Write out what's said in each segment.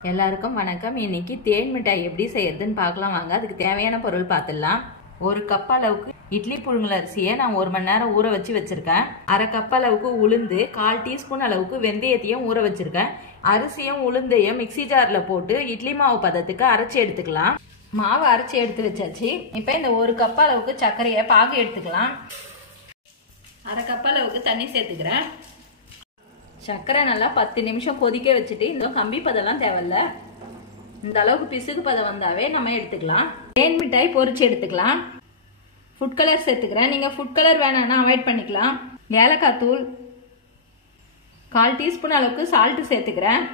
எல்லாருக்கும் வணக்கம். இன்னைக்கு தேன் மிட்டாய் எப்படி செய்யறதுன்னு பார்க்கலாம் வாங்க. அதுக்கு தேவையான பொருள் பார்த்துடலாம். ஒரு கப் அளவுக்கு இட்லி புழுங்கல் அரிசியை நான் 1 மணி நேரம் ஊற வச்சு வச்சிருக்கேன். அரை கப் அளவுக்கு உளுந்து, 1/4 டீஸ்பூன் அளவுக்கு வெந்தயத்தையும் ஊற வச்சிருக்கேன். அரிசியும் உளுந்தையும் மிக்சி ஜார்ல போட்டு இட்லி மாவு பதத்துக்கு அரைச்சி எடுத்துக்கலாம். மாவு அரைச்சி எடுத்து வச்சாச்சு. இப்போ இந்த 1 கப் அளவுக்கு சர்க்கரையை பாகு எடுத்துக்கலாம். அரை கப் அளவுக்கு தண்ணி சேர்த்துக்கிறேன். சர்க்கரை நல்லா 10 நிமிஷம் கொதிக்க வச்சுட்டு, இந்த கம்பி பதெல்லாம் தேவையில்ல, இந்த அளவுக்கு பிசுக்கு பதம் வந்தாவே நம்ம எடுத்துக்கலாம். தேன் மிட்டாய் பொரிச்சு எடுத்துக்கலாம். ஃபுட் கலர் சேர்த்துக்கிறேன். நீங்க ஃபுட் கலர் வேணாம்னா அவாய்ட் பண்ணிக்கலாம். ஏலக்காய் தூள் 1/4 டீஸ்பூன் அளவுக்கு சால்ட் சேர்த்துக்கிறேன்.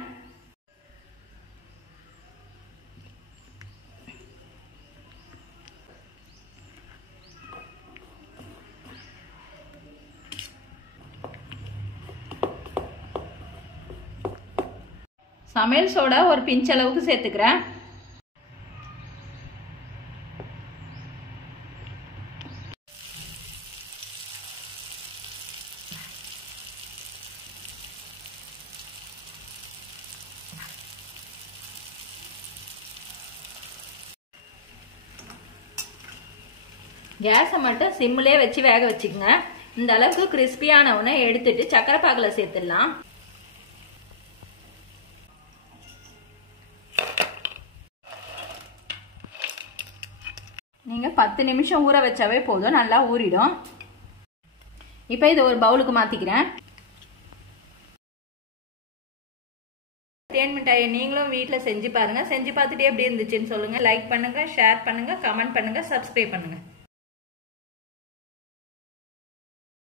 சமையல் சோடா ஒரு பிஞ்ச் அளவுக்கு சேர்த்துக்கிறேன். கேஸை மட்டும் சிம்மிலே வச்சு வேக வச்சுக்கோங்க. இந்த அளவுக்கு கிறிஸ்பியானவனை எடுத்துட்டு சக்கரை பாகுல சேர்த்துடலாம். நீங்க 10 நிமிஷம் ஊற வச்சாவே போதும், நல்லா ஊறிடும். இப்போ இதை ஒரு பவுலுக்கு மாத்திக்கிறேன். தேன் மிட்டாயை நீங்களும் வீட்டில் செஞ்சு பாருங்க. செஞ்சு பார்த்துட்டு எப்படி இருந்துச்சுன்னு சொல்லுங்க. லைக் பண்ணுங்க, ஷேர் பண்ணுங்க, கமெண்ட் பண்ணுங்க, சப்ஸ்கிரைப் பண்ணுங்க.